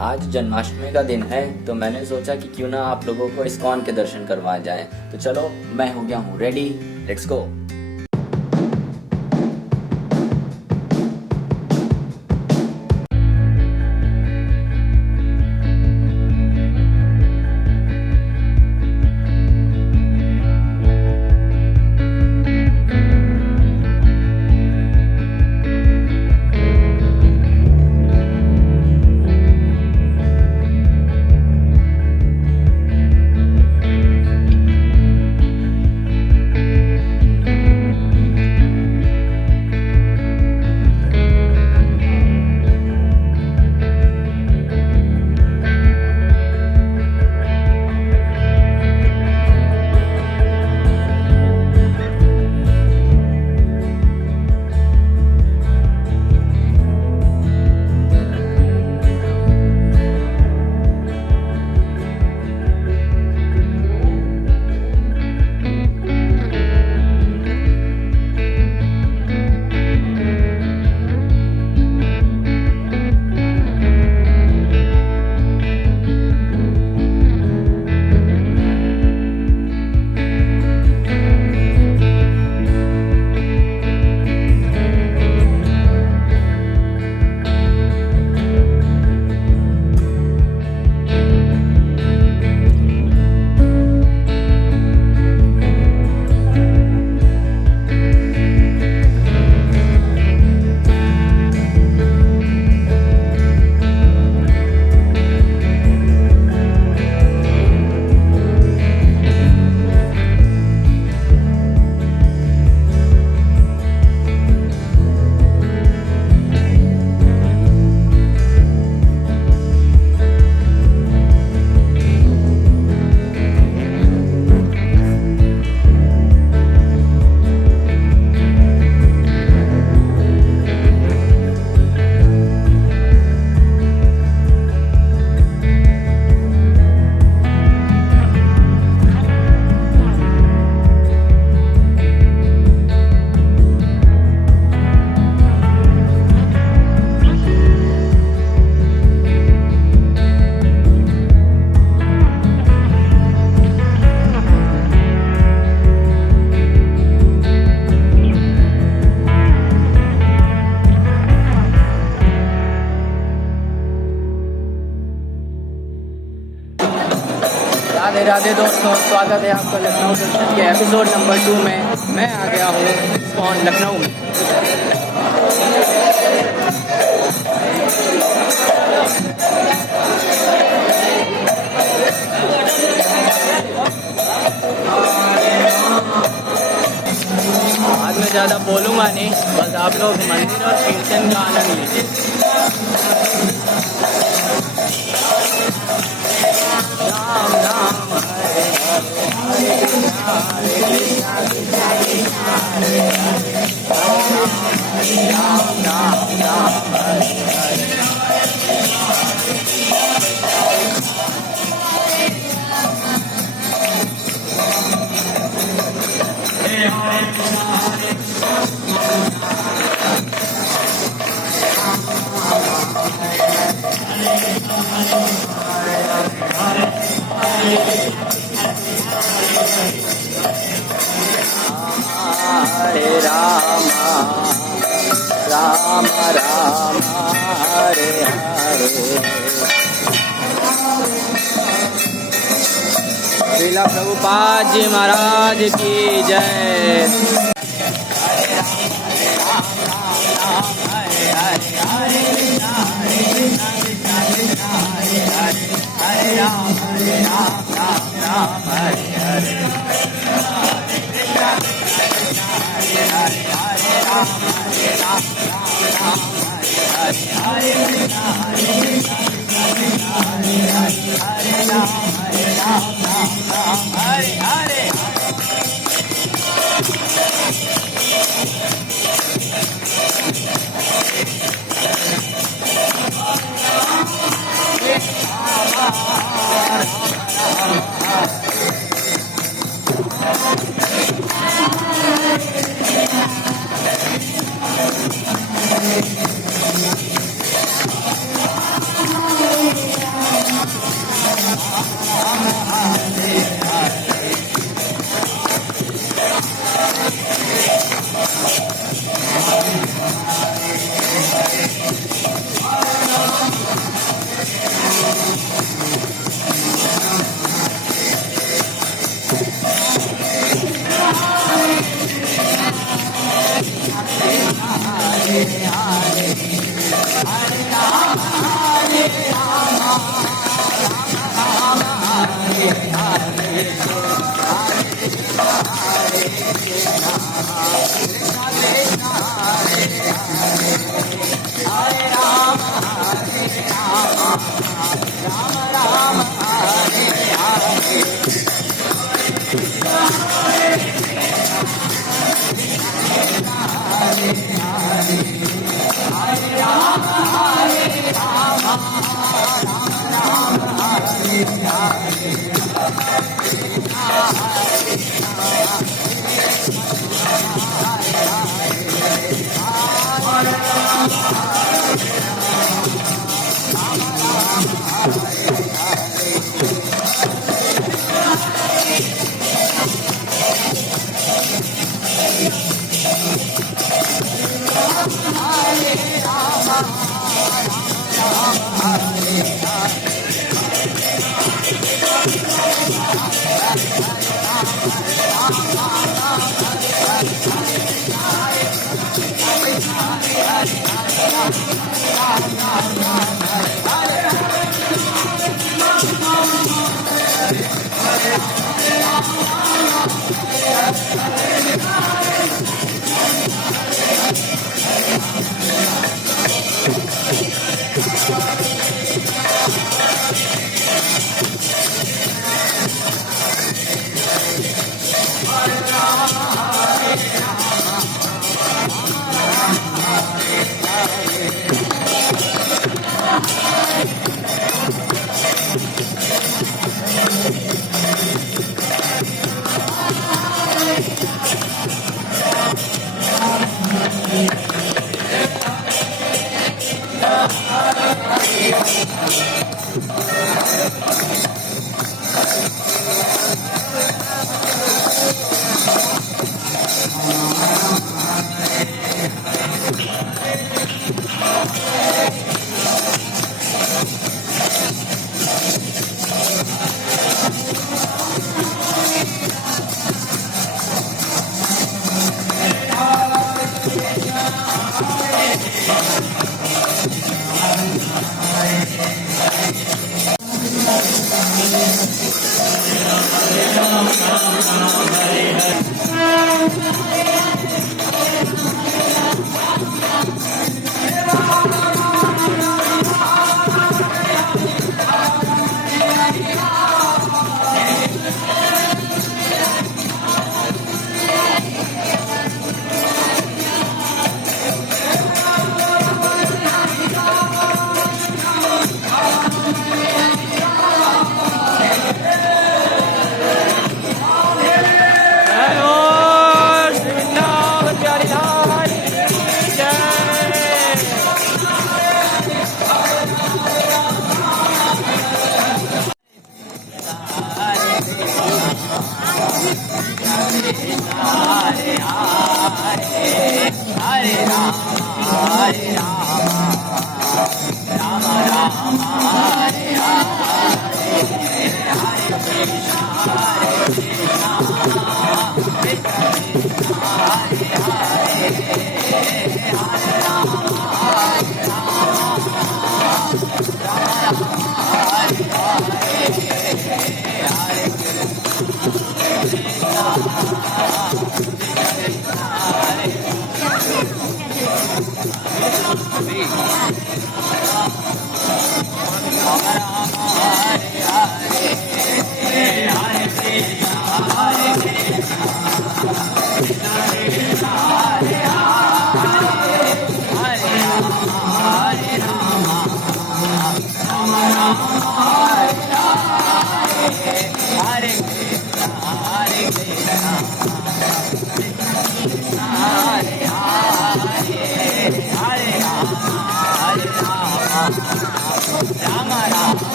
आज जन्माष्टमी का दिन है तो मैंने सोचा कि क्यों ना आप लोगों को इस्कॉन के दर्शन करवाए जाएं। तो चलो मैं हो गया हूँ ready, let's go. Radhe Radhe दोस्तों, स्वागत है आपका लखनऊ दर्शन के एपिसोड नंबर 2 में। मैं आ गया हूँ इस्कॉन लखनऊ में। आज मैं ज़्यादा बोलूँगा नहीं, बस आप लोग मंदिर और कीर्तन का आनंद लीजिए। राम राम हरे हरे हरे कृष्णा कृष्णा कृष्णा हरे हरे राम राम राम हरे हरे। हरे राम राम राम हरे हरे। श्रीला प्रभुपाद जी महाराज की जय। हरे राम राम राम हरे हरे।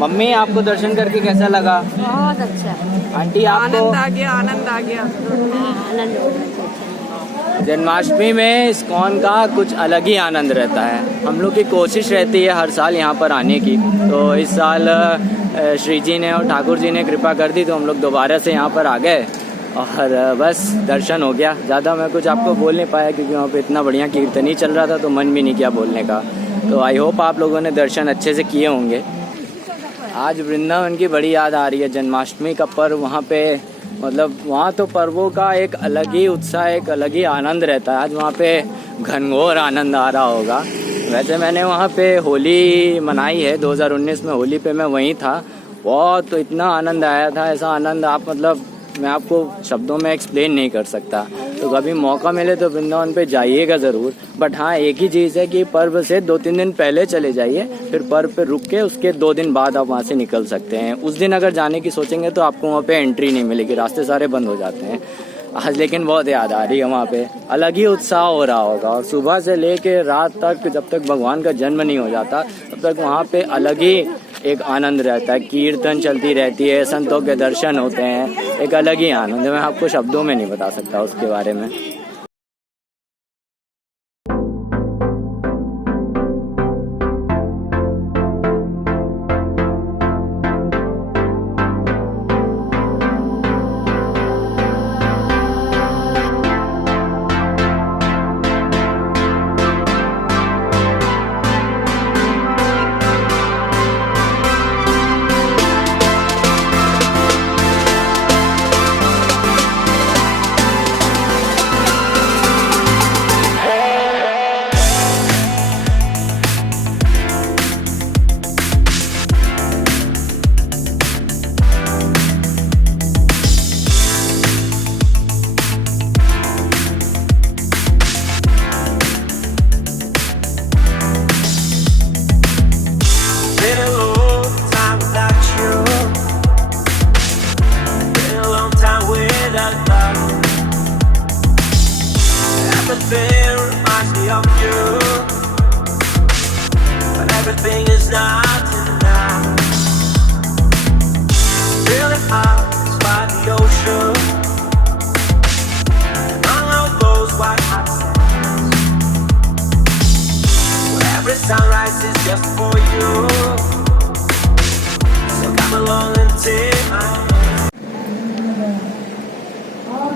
मम्मी आपको दर्शन करके कैसा लगा? बहुत अच्छा। आंटी आपको? आनंद आ गया, आनंद आ गया। आनंद हो गया। जन्माष्टमी में इस्कॉन का कुछ अलग ही आनंद रहता है। हम लोग की कोशिश रहती है हर साल यहाँ पर आने की, तो इस साल श्री जी ने और ठाकुर जी ने कृपा कर दी तो हम लोग दोबारा से यहाँ पर आ गए और बस दर्शन हो गया। ज़्यादा मैं कुछ आपको बोल नहीं पाया क्योंकि वहाँ पे इतना बढ़िया कीर्तन ही चल रहा था तो मन भी नहीं किया बोलने का। तो आई होप आप लोगों ने दर्शन अच्छे से किए होंगे। आज वृंदावन की बड़ी याद आ रही है। जन्माष्टमी का पर्व वहाँ पे, मतलब वहाँ तो पर्वों का एक अलग ही उत्साह, एक अलग ही आनंद रहता है। आज वहाँ पे घनघोर आनंद आ रहा होगा। वैसे मैंने वहाँ पे होली मनाई है 2019 में, होली पे मैं वहीं था। बहुत तो इतना आनंद आया था, ऐसा आनंद आप मतलब मैं आपको शब्दों में एक्सप्लेन नहीं कर सकता। तो कभी मौका मिले तो वृंदावन पे जाइएगा ज़रूर। बट हाँ, एक ही चीज़ है कि पर्व से 2-3 दिन पहले चले जाइए, फिर पर्व पे रुक के उसके 2 दिन बाद आप वहाँ से निकल सकते हैं। उस दिन अगर जाने की सोचेंगे तो आपको वहाँ पे एंट्री नहीं मिलेगी, रास्ते सारे बंद हो जाते हैं। आज लेकिन बहुत याद आ रही है, वहाँ पे अलग ही उत्साह हो रहा होगा। और सुबह से लेके रात तक, जब तक भगवान का जन्म नहीं हो जाता तब तक वहाँ पे अलग ही एक आनंद रहता है। कीर्तन चलती रहती है, संतों के दर्शन होते हैं, एक अलग ही आनंद है। मैं आपको शब्दों में नहीं बता सकता उसके बारे में। Everything reminds me of you, but everything is not enough. Feeling house by the ocean, on all those white hot sands, where every sunrise is just for you. So come along and take my hand.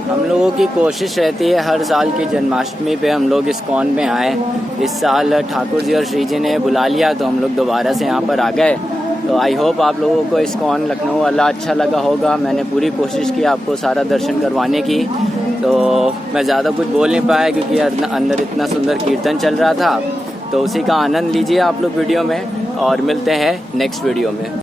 हम लोगों की कोशिश रहती है हर साल की जन्माष्टमी पे हम लोग इस्कॉन में आए। इस साल ठाकुर जी और श्री जी ने बुला लिया तो हम लोग दोबारा से यहाँ पर आ गए। तो आई होप आप लोगों को इस्कॉन लखनऊ वाला अच्छा लगा होगा। मैंने पूरी कोशिश की आपको सारा दर्शन करवाने की। तो मैं ज़्यादा कुछ बोल नहीं पाया क्योंकि अंदर इतना सुंदर कीर्तन चल रहा था। तो उसी का आनंद लीजिए आप लोग वीडियो में, और मिलते हैं नेक्स्ट वीडियो में।